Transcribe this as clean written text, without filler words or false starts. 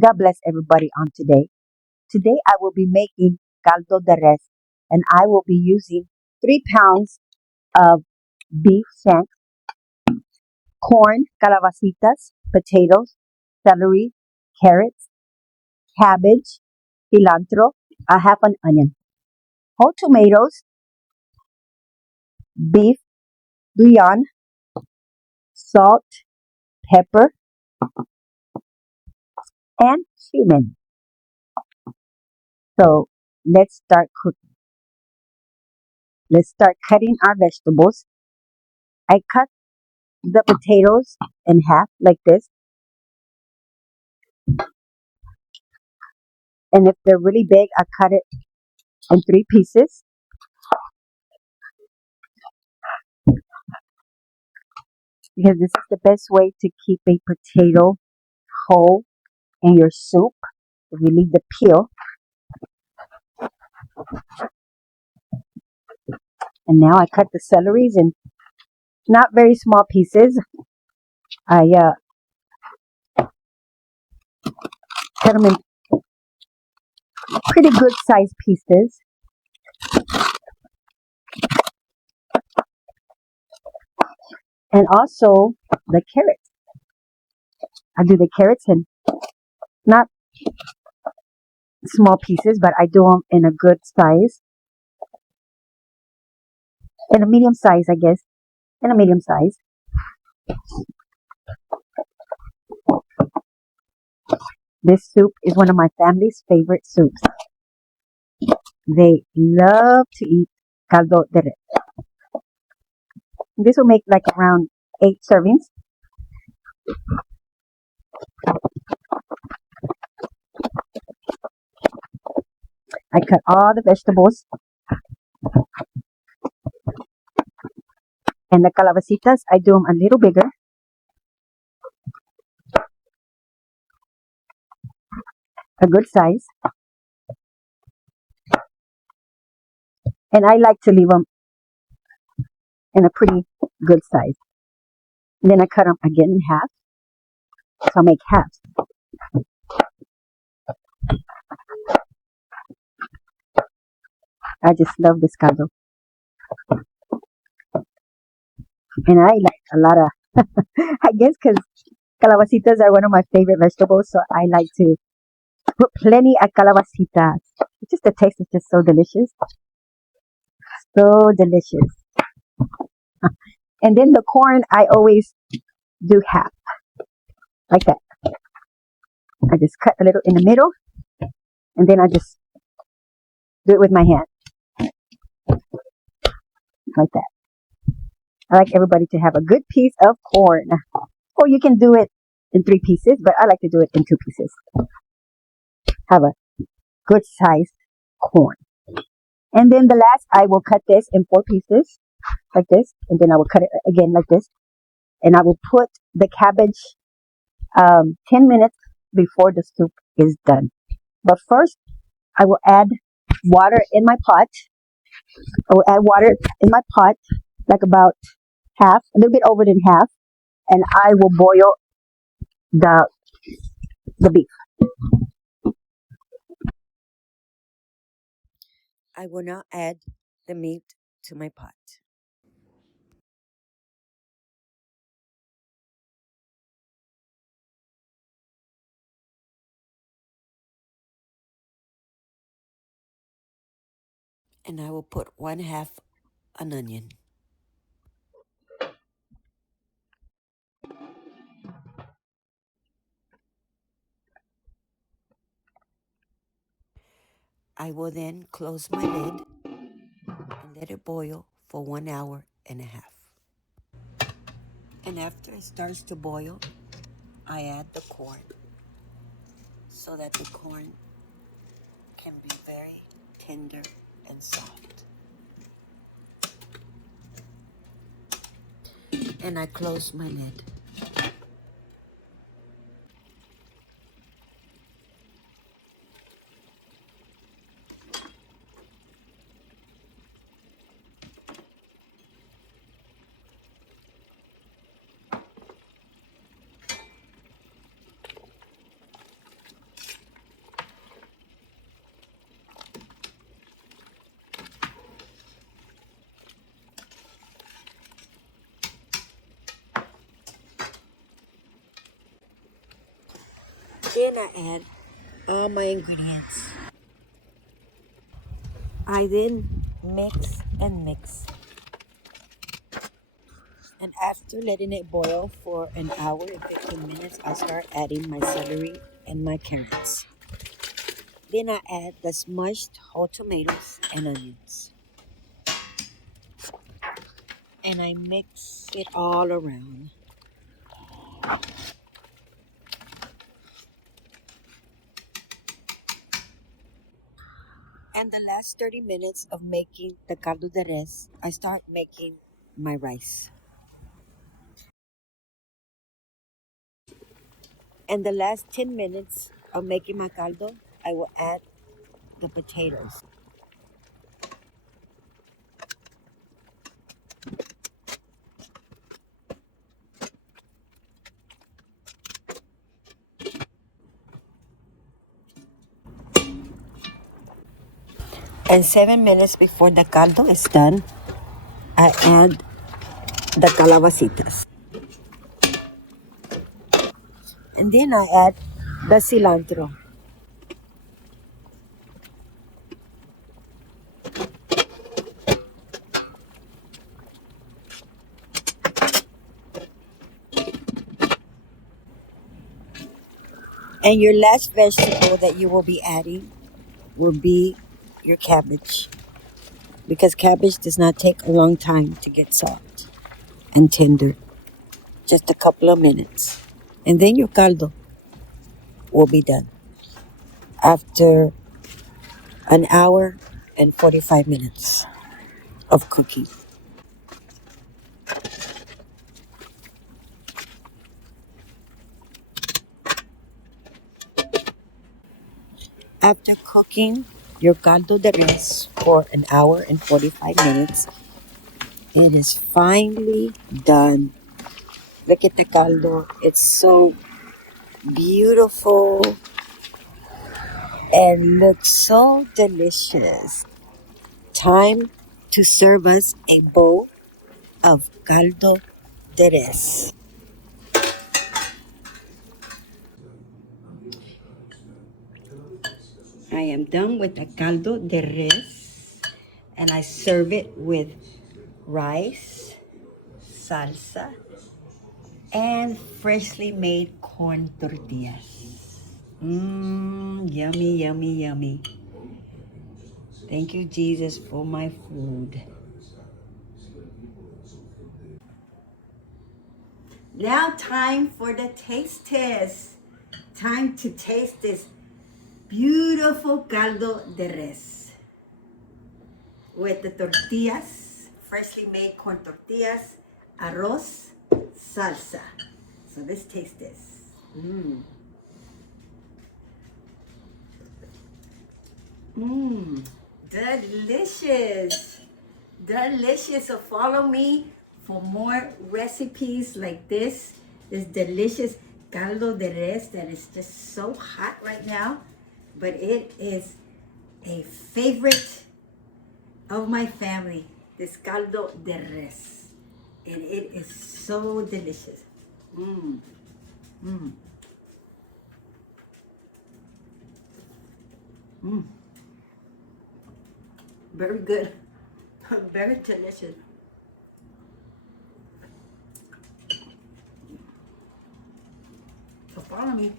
God bless everybody on today. Today I will be making caldo de res and I will be using 3 pounds of beef shank, corn, calabacitas, potatoes, celery, carrots, cabbage, cilantro, a half an onion, whole tomatoes, beef bouillon, salt, pepper, and cumin. So let's start cooking. Let's start cutting our vegetables. I cut the potatoes in half like this. And if they're really big, I cut it in 3 pieces. Because this is the best way to keep a potato whole in your soup. If you leave the peel. And now I cut the celeries in not very small pieces. I cut them in pretty good sized pieces. And also the carrots. I do the carrots in not small pieces, but I do them in a good size. In a medium size, I guess. In a medium size. This soup is one of my family's favorite soups. They love to eat caldo de res. This will make like around 8 servings. I cut all the vegetables and the calabacitas. I do them a little bigger. A good size. And I like to leave them in a pretty good size. And then I cut them again in half. So I'll make half. I just love this caldo. And I like a lot of, I guess because calabacitas are one of my favorite vegetables. So I like to put plenty of calabacitas. It's just the taste is just so delicious. So delicious. And then the corn, I always do half. Like that. I just cut a little in the middle. And then I just do it with my hand. Like that. I like everybody to have a good piece of corn. Or you can do it in 3 pieces, but I like to do it in 2 pieces. Have a good sized corn. And then the last, I will cut this in 4 pieces, like this. And then I will cut it again like this. And I will put the cabbage 10 minutes before the soup is done. But first, I will add water in my pot. I will add water in my pot, like about half, a little bit over than half. And I will boil the beef. I will now add the meat to my pot. And I will put 1/2 an onion. I will then close my lid and let it boil for 1 hour and a half. And after it starts to boil, I add the corn so that the corn can be very tender and soft. And I close my lid. Then I add all my ingredients. I then mix and mix. And after letting it boil for an hour and 15 minutes, I start adding my celery and my carrots. Then I add the smushed whole tomatoes and onions. And I mix it all around. And the last 30 minutes of making the caldo de res, I start making my rice. And the last 10 minutes of making my caldo, I will add the potatoes. And 7 minutes before the caldo is done, I add the calabacitas. And then I add the cilantro. And your last vegetable that you will be adding will be your cabbage. Because cabbage does not take a long time to get soft and tender. Just a couple of minutes. And then your caldo will be done after an hour and 45 minutes of cooking. After cooking your caldo de res for an hour and 45 minutes, it is finally done. Look at the caldo. It's so beautiful and looks so delicious. Time to serve us a bowl of caldo de res. I am done with the caldo de res and I serve it with rice, salsa, and freshly made corn tortillas. Mmm, yummy, yummy, yummy. Thank you, Jesus, for my food. Now, time for the taste test. Time to taste this beautiful caldo de res with the tortillas, freshly made corn tortillas, arroz, salsa. So let's taste this. Mmm. Mmm. Delicious. Delicious. So follow me for more recipes like this. This delicious caldo de res that is just so hot right now. But it is a favorite of my family. This caldo de res. And it is so delicious. Mmm. Mmm. Mmm. Very good. Very delicious. So follow me.